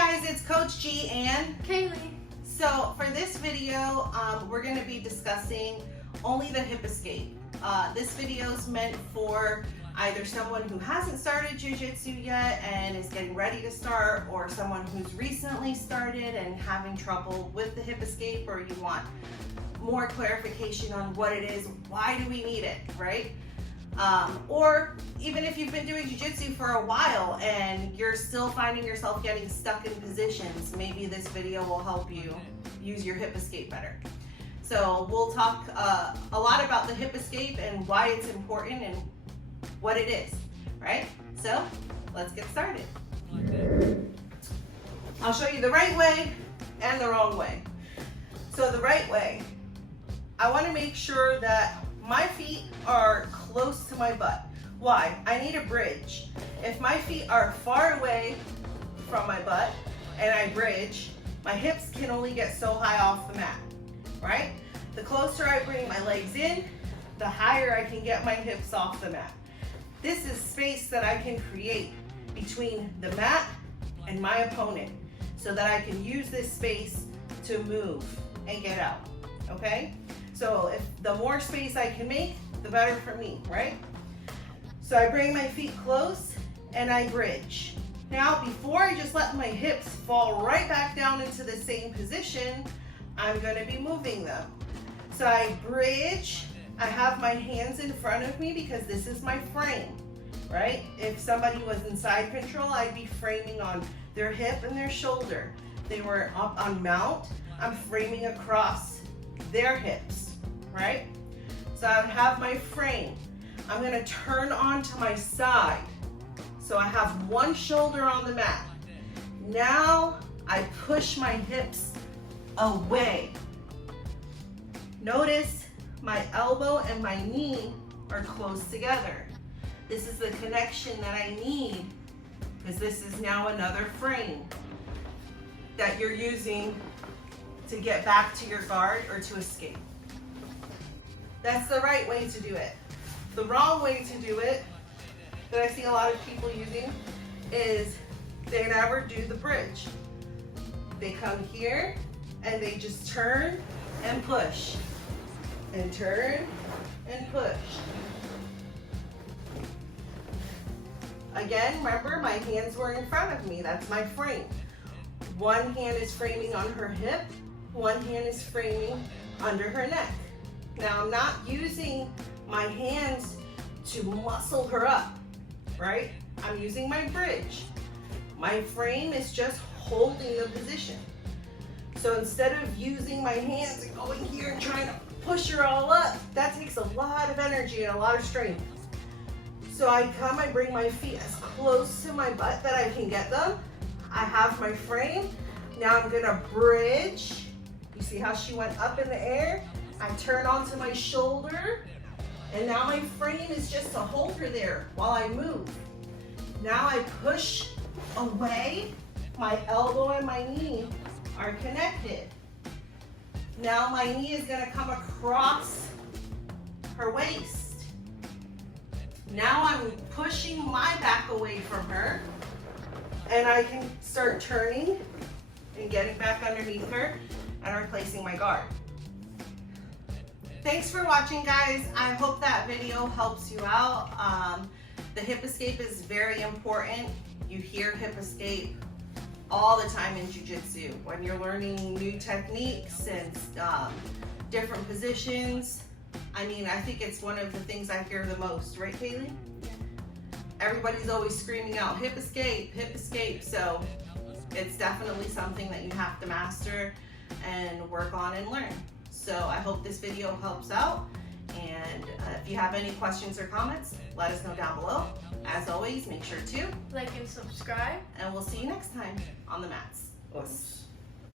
guys, it's Coach G and Kaylee. So for this video, we're going to be discussing only the hip escape. This video is meant for either someone who hasn't started Jiu-Jitsu yet and is getting ready to start, or someone who's recently started and having trouble with the hip escape, or you want more clarification on what it is, why do we need it, right? Or even if you've been doing Jiu-Jitsu for a while and you're still finding yourself getting stuck in positions, maybe this video will help you use your hip escape better. So we'll talk a lot about the hip escape and why it's important and what it is, right? So let's get started. I'll show you the right way and the wrong way. So the right way, I want to make sure that my feet are close to my butt. Why? I need a bridge. If my feet are far away from my butt and I bridge, my hips can only get so high off the mat, right? The closer I bring my legs in, the higher I can get my hips off the mat. This is space that I can create between the mat and my opponent so that I can use this space to move and get out, okay? So if the more space I can make, the better for me, right? So I bring my feet close and I bridge. Now, before I just let my hips fall right back down into the same position, I'm gonna be moving them. So I bridge, I have my hands in front of me because this is my frame, right? If somebody was in side control, I'd be framing on their hip and their shoulder. They were up on mount, I'm framing across their hips, right? So I would have my frame. I'm gonna turn onto my side. So I have one shoulder on the mat. Now I push my hips away. Notice my elbow and my knee are close together. This is the connection that I need because this is now another frame that you're using to get back to your guard or to escape. That's the right way to do it. The wrong way to do it, that I see a lot of people using, is they never do the bridge. They come here and they just turn and push, and turn and push. Again, remember, my hands were in front of me. That's my frame. One hand is framing on her hip, one hand is framing under her neck. Now, I'm not using my hands to muscle her up, right? I'm using my bridge. My frame is just holding the position. So instead of using my hands and going here and trying to push her all up, that takes a lot of energy and a lot of strength. So I bring my feet as close to my butt that I can get them. I have my frame. Now I'm gonna bridge. You see how she went up in the air? I turn onto my shoulder, and now my frame is just to hold her there while I move. Now I push away, my elbow and my knee are connected. Now my knee is gonna come across her waist. Now I'm pushing my back away from her, and I can start turning and getting back underneath her and replacing my guard. Thanks for watching, guys. I hope that video helps you out. The hip escape is very important. You hear hip escape all the time in Jiu-Jitsu when you're learning new techniques and different positions. I mean, I think it's one of the things I hear the most, right, Kaylee? Everybody's always screaming out hip escape, so it's definitely something that you have to master and work on and learn. So I hope this video helps out, and if you have any questions or comments, let us know down below. As always, make sure to like and subscribe, and we'll see you next time on the mats.